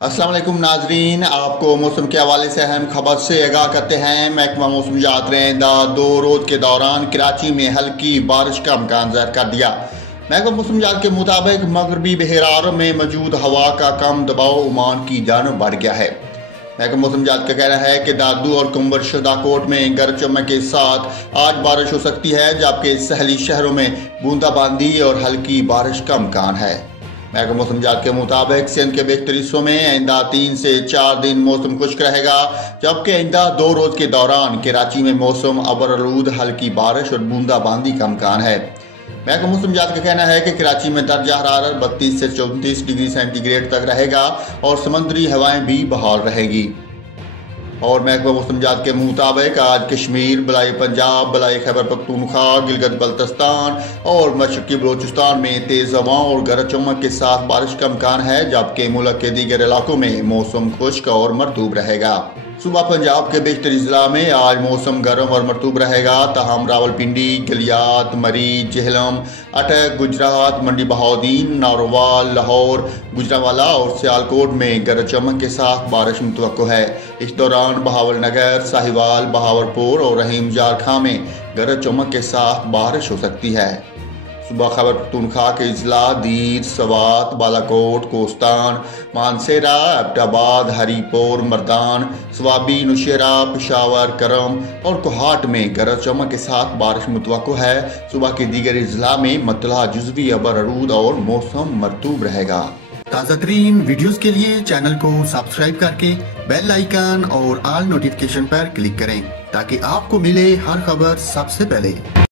अस्सलाम वालेकुम नाजरीन, आपको मौसम के हवाले से अहम खबर से आगाह करते हैं। महकमा मौसमियात ने 2 रोज के दौरान कराची में हल्की बारिश का इम्कान जाहिर कर दिया। महकमा मौसमियात के मुताबिक मगरबी बहर में मौजूद हवा का कम दबाव ओमान की जानब बढ़ गया है। महकमा मौसमियात का कहना है कि दादू और कुंबर शदाकोट में गरज चमक के साथ आज बारिश हो सकती है, जबकि सहली शहरों में बूंदाबांदी और हल्की बारिश का इम्कान है। महकमा मौसमियात के मुताबिक सिंध के बेशतर हिस्सों में आइंदा 3 से 4 दिन मौसम खुश्क रहेगा, जबकि आइंदा 2 रोज के दौरान कराची में मौसम अबरआलूद हल्की बारिश और बूंदाबांदी का इम्कान है। महकमा मौसमियात का कहना है कि कराची में दर्जा हरारत 32 से 34 डिग्री सेंटीग्रेड तक रहेगा और समुद्री हवाएं भी बहाल रहेगी। और महकमा मौसमियात के मुताबिक आज कश्मीर, बलाई पंजाब, बलाई खैबर पख्तूनख्वा, गिलगित बल्तिस्तान और मशरकी बलोचिस्तान में तेज हवाओं और गरज चमक के साथ बारिश का इम्कान है, जबकि मुल्क के दीगर इलाकों में मौसम खुश्क और मरतूब रहेगा। सुबह पंजाब के बेशतर अजला में आज मौसम गर्म और मरतूब रहेगा, तहम रावलपिंडी, गलियात, मरी, जेहलम, अटक, गुजरात, मंडी बहाउद्दीन, नारोवाल, लाहौर, गुजरांवाला और सियालकोट में गरज चमक के साथ बारिश मुतवक्को है। इस दौरान बहावल नगर, साहिवाल, बहावलपुर और रहीम जार खां में गरज चमक के साथ बारिश हो सकती है। सुबह खैबर पख्तूनख्वा के अजला दीर, सवात, बालाकोट, कोस्तान, मानसेरा, एबटाबाद, हरीपुर, मर्दान, स्वाबी, नुशेरा, पेशावर, करम और कोहाट में गरज चमक के साथ बारिश मुतवक्को है। सुबह के दीगर अजला में मतला जुज़वी अबरआलूद और मौसम मरतूब रहेगा। ताज़ा तरीन वीडियोस के लिए चैनल को सब्सक्राइब करके बेल आइकन और ऑल नोटिफिकेशन पर क्लिक करें, ताकि आपको मिले हर खबर सबसे पहले।